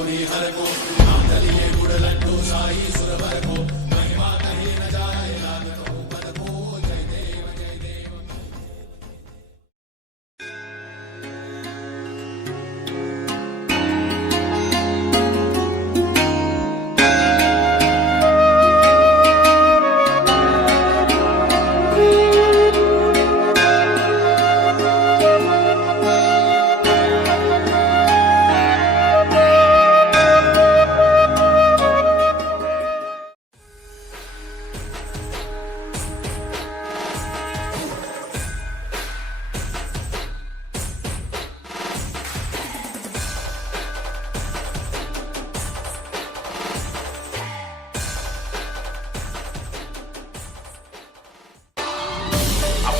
గౌరీ హరకో ఆందలియే గుడలంటూ సాయి సురవరకో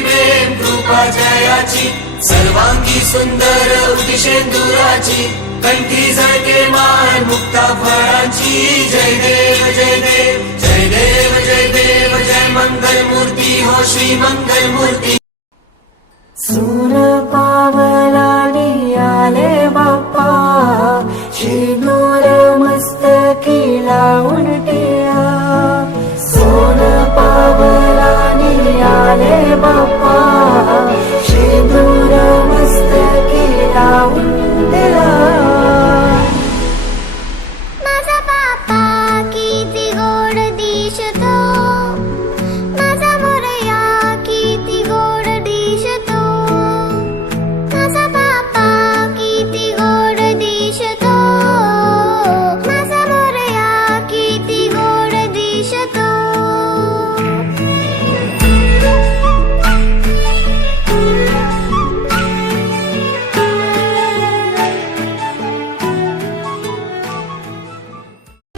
प्रेम कृपा जयाची सर्वांगी सुंदर उदिशेंदुराची कंठी झळके मान मुक्ता फळांची जय देव जय देव जय देव जय देव, जय मंगल मूर्ती हो, श्री मंगल मूर्ती